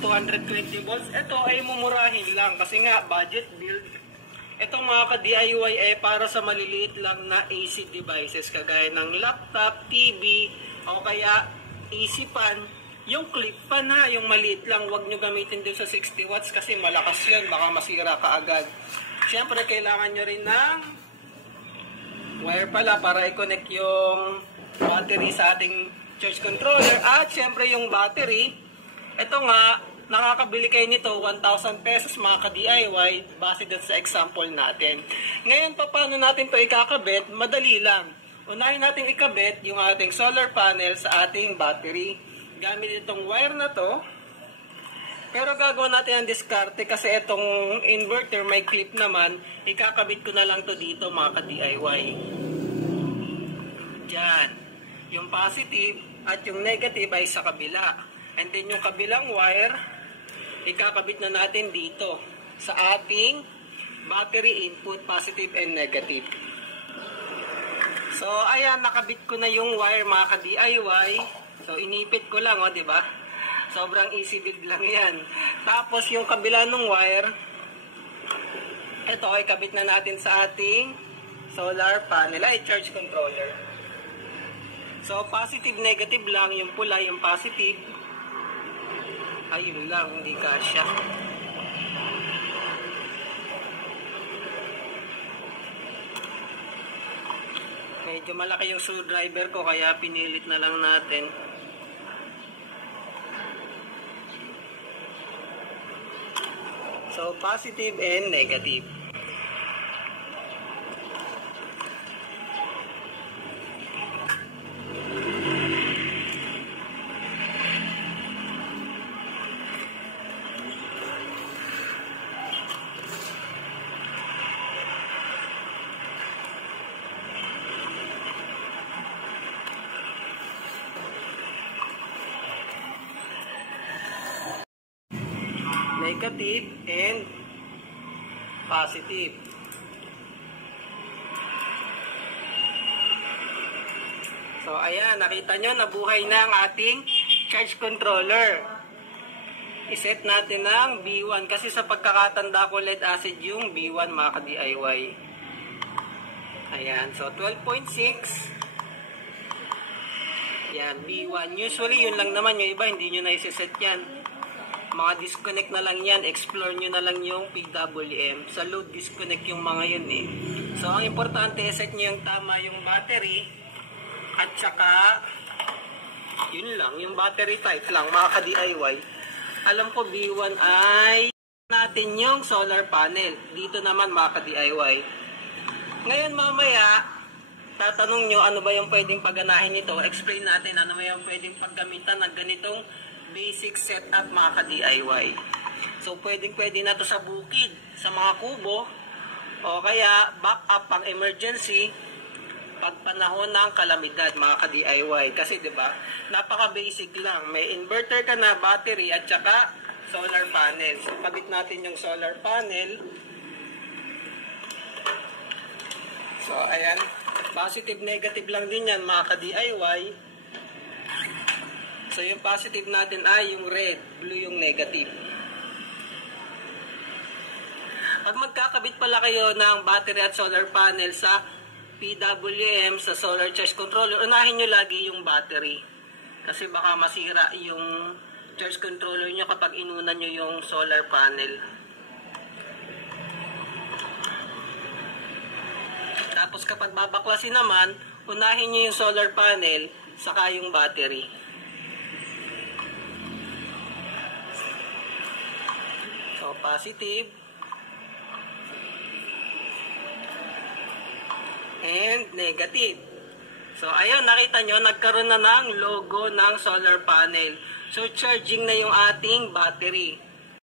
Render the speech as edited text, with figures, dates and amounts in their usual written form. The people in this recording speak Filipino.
220 volts. Ito ay mumurahin lang kasi nga budget build. Itong mga ka-DIY ay para sa maliliit lang na AC devices kagaya ng laptop, TV, o kaya AC fan. Yung clip fan ha, yung maliit lang, huwag nyo gamitin din sa 60 watts kasi malakas yun, baka masira ka agad. Siyempre, kailangan nyo rin ng wire pala para i-connect yung battery sa ating charge controller. At siyempre yung battery, ito nga, nakakabili kayo nito 1,000 pesos mga ka-DIY base dun sa example natin. Ngayon, paano natin to ikakabit? Madali lang. Unahin natin ikabit yung ating solar panel sa ating battery. Gamit itong wire na to. Pero gagawa natin ang diskarte kasi itong inverter may clip naman. Ikakabit ko na lang to dito mga ka-DIY. Diyan. Yung positive at yung negative ay sa kabila. And then yung kabilang wire, ikakabit na natin dito sa ating battery input, positive and negative. So, ayan, nakabit ko na yung wire mga ka-DIY. So, inipit ko lang, di ba? Sobrang easy build lang yan. Tapos, yung kabila ng wire, ito ay kabit na natin sa ating solar panel, ay charge controller. So, positive, negative lang, yung pula, yung positive. Ayun lang, hindi kasya. Medyo malaki yung screwdriver ko kaya pinilit na lang natin. So, positive and negative. Negative and positive. So, ayan, nakita nyo, nabuhay na ang ating charge controller. I-set natin ng B1 kasi sa pagkakatanda ko lead acid yung B1 mga ka-DIY. Ayan, so 12.6. Yan, B1. Usually, yun lang naman. Yung iba, hindi nyo na isi-set yan. Mga disconnect na lang yan, explore nyo na lang yung PWM. Sa load disconnect yung mga yun eh. So, ang importante, set nyo yung tama yung battery. At saka, yun lang, yung battery type lang, mga ka-DIY. Alam ko, B1 ay natin yung solar panel. Dito naman, mga ka-DIY. Ngayon, mamaya, tatanong nyo ano ba yung pwedeng pagganahin nito. Explain natin ano ba yung pwedeng paggamitan ng ganitong basic setup mga ka-DIY. So, pwede na to sa bukid, sa mga kubo, o kaya backup pang emergency pag panahon ng kalamidad mga ka-DIY. Kasi 'di ba, napaka-basic lang. May inverter ka na, battery at saka solar panel. So, kabit natin yung solar panel. So, ayan. Positive, negative lang din yan mga ka-DIY. So, yung positive natin ay yung red, blue yung negative. Pag magkakabit pala kayo ng battery at solar panel sa PWM, sa solar charge controller, unahin nyo lagi yung battery. Kasi baka masira yung charge controller nyo kapag inunan nyo yung solar panel. Tapos kapag babaklasin naman, unahin nyo yung solar panel, saka yung battery. So, positive. And negative. So, ayun, nakita nyo, nagkaroon na ng logo ng solar panel. So, charging na yung ating battery.